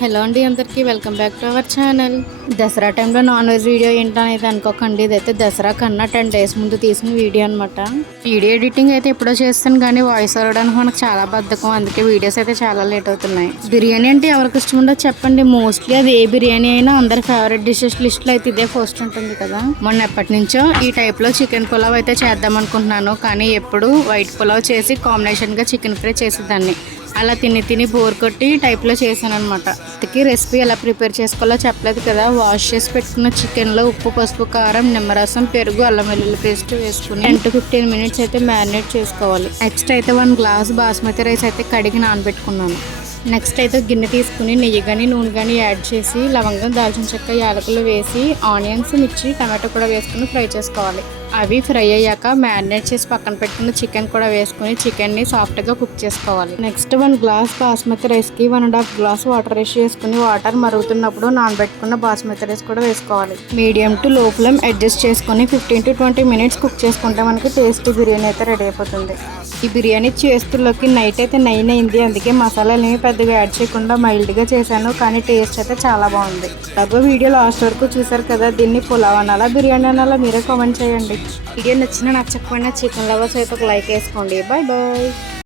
Hello అండి అందరికీ welcome back to our channel Dasara టైంలో నాన్ వెజ్ వీడియో ఏంటనేది అనుకోకండి. ఇదైతే దసరా కన్నా టెన్ డేస్ ముందు తీసిన వీడియో అనమాట వీడియో ఎడిటింగ్ అయితే ఎప్పుడో చేస్తాను కానీ వాయిస్ అవ్వడానికి మనకు చాలా బద్ధకం. అందుకే వీడియోస్ అయితే చాలా లేట్ అవుతున్నాయి. బిర్యానీ అంటే ఎవరికి ఇష్టం ఉండదు చెప్పండి. మోస్ట్లీ అది ఏ బిర్యానీ అయినా అందరి ఫేవరెట్ డిషెస్ లిస్ట్లో అయితే ఇదే ఫస్ట్ ఉంటుంది కదా. మొన్న ఎప్పటి నుంచో ఈ టైప్లో చికెన్ పులావ్ అయితే చేద్దాం అనుకుంటున్నాను. కానీ ఎప్పుడు వైట్ పులావ్ చేసి కాంబినేషన్గా చికెన్ ఫ్రై చేసేదాన్ని. అలా తిని తిని బోర్ కొట్టి టైప్లో చేశాను అనమాట ఇంతకీ రెసిపీ ఎలా ప్రిపేర్ చేసుకోవాలో చెప్పలేదు కదా. వాష్ చేసి పెట్టుకున్న చికెన్లో ఉప్పు పసుపు కారం నిమ్మరసం పెరుగు అల్లం వెల్లుల్లి పేస్ట్ వేసుకుని టెన్ టు ఫిఫ్టీన్ మినిట్స్ అయితే మ్యారినేట్ చేసుకోవాలి. నెక్స్ట్ అయితే వన్ గ్లాస్ బాస్మతి రైస్ అయితే కడిగి నానబెట్టుకున్నాను. నెక్స్ట్ అయితే గిన్నె తీసుకుని నెయ్యి కానీ నూనె కానీ యాడ్ చేసి లవంగం దాల్చిన చెక్క యాలకులు వేసి ఆనియన్స్ మిర్చి టమాటో కూడా వేసుకుని ఫ్రై చేసుకోవాలి. అవి ఫ్రై అయ్యాక మ్యారినేట్ చేసి పక్కన పెట్టుకున్న చికెన్ కూడా వేసుకుని చికెన్ని సాఫ్ట్గా కుక్ చేసుకోవాలి. నెక్స్ట్ వన్ గ్లాస్ బాస్మతి రైస్కి one and half glass water వేసి వేసుకుని వాటర్ మరుగుతున్నప్పుడు నానబెట్టుకున్న బాస్మతి రైస్ కూడా వేసుకోవాలి. Medium to low flame adjust చేసుకుని fifteen to twenty minutes cook చేసుకుంటే మనకి టేస్టీ బిర్యానీ అయితే రెడీ అయిపోతుంది. ఈ బిర్యానీ చేస్తుల్లోకి నైట్ అయితే నైన్ అయింది అందుకే మసాలాలు ఏమి పెద్దగా యాడ్ చేయకుండా మైల్డ్గా చేశాను కానీ టేస్ట్ అయితే చాలా బాగుంది. డబ్బు వీడియో లాస్ట్ వరకు చూసారు కదా దీన్ని పులావ్ అనాలా బిర్యానీ అనాలా మీరే కామెంట్ చేయండి. వీడియో నచ్చినా నచ్చకపోయినా చికెన్ లవర్స్ అయితే ఒక లైక్ వేసుకోండి. Bye bye